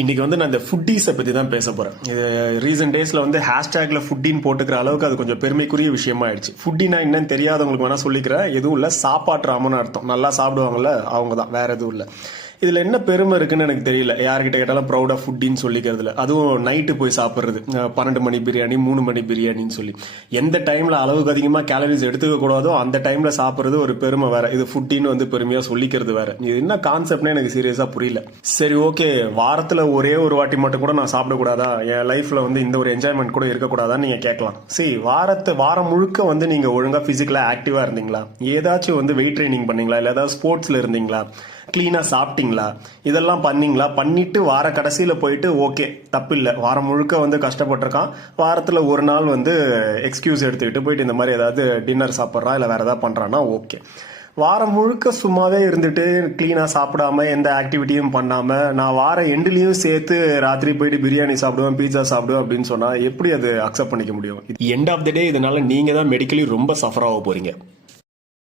இன்னைக்கு வந்து நான் இந்த ஃபுட்டீஸை பற்றி தான் பேச போகிறேன். இது ரீசெண்ட் டேஸில் வந்து ஹேஷ்டேக்ல ஃபுட்டின்னு போட்டுக்கிற அளவுக்கு அது கொஞ்சம் பெருமைக்குரிய விஷயமா ஆயிடுச்சு. ஃபுட்டினா என்னன்னு தெரியாதவங்களுக்கு வேணா சொல்லிக்கிறேன். எதுவும் இல்லை, சாப்பாட்டுறாமன்னு அர்த்தம். நல்லா சாப்பிடுவாங்கல்ல அவங்க தான், வேற எதுவும் இல்லை. இதில் என்ன பெருமை இருக்குன்னு எனக்கு தெரியல. யார்கிட்ட கேட்டாலும் ப்ரௌடாக ஃபுட்டின்னு சொல்லிக்கிறதுல, அதுவும் நைட்டு போய் சாப்பிட்றது 12 மணி பிரியாணி 3 மணி பிரியாணின்னு சொல்லி எந்த டைமில் அளவுக்கு அதிகமாக கேலரிஸ் எடுத்துக்க கூடாதோ அந்த டைமில் சாப்பிட்றது ஒரு பெருமை வேற. இது ஃபுட்டின்னு வந்து பெருமையாக சொல்லிக்கிறது வேற. இது என்ன கான்செப்ட்னே எனக்கு சீரியஸாக புரியல. சரி, ஓகே, வாரத்தில் ஒரே ஒரு வாட்டி மட்டும் கூட நான் சாப்பிடக்கூடாதா, என் லைஃப்பில் வந்து இந்த ஒரு என்ஜாய்மெண்ட் கூட இருக்கக்கூடாதான்னு நீங்கள் கேட்கலாம். சரி, வாரம் முழுக்க வந்து நீங்கள் ஒழுங்காக ஃபிசிக்கலாக ஆக்டிவாக இருந்தீங்களா, ஏதாச்சும் வந்து வெயிட் ட்ரைனிங் பண்ணீங்களா, இல்லை ஏதாவது ஸ்போர்ட்ஸில் இருந்தீங்களா, கிளீனாக சாப்பிட்டீங்களா, இதெல்லாம் பண்ணீங்களா? பண்ணிட்டு வார கடைசியில் போயிட்டு ஓகே தப்பு இல்லை, வாரம் முழுக்க வந்து கஷ்டப்பட்டிருக்கான், வாரத்தில் ஒரு நாள் வந்து எக்ஸ்கியூஸ் எடுத்துக்கிட்டு போயிட்டு இந்த மாதிரி ஏதாவது டின்னர் சாப்பிட்றான் இல்லை வேற ஏதாவது பண்ணுறான்னா ஓகே. வாரம் முழுக்க சும்மாவே இருந்துட்டு கிளீனாக சாப்பிடாம எந்த ஆக்டிவிட்டியும் பண்ணாமல் நான் வார எண்டுலேயும் சேர்த்து ராத்திரி போயிட்டு பிரியாணி சாப்பிடுவேன், பீட்சா சாப்பிடுவேன் அப்படின்னு சொன்னால் எப்படி அது அக்செப்ட் பண்ணிக்க முடியும்? எண்ட் ஆஃப் த டே இதனால நீங்கள் தான் மெடிக்கலி ரொம்ப சஃபர் ஆக போகிறீங்க.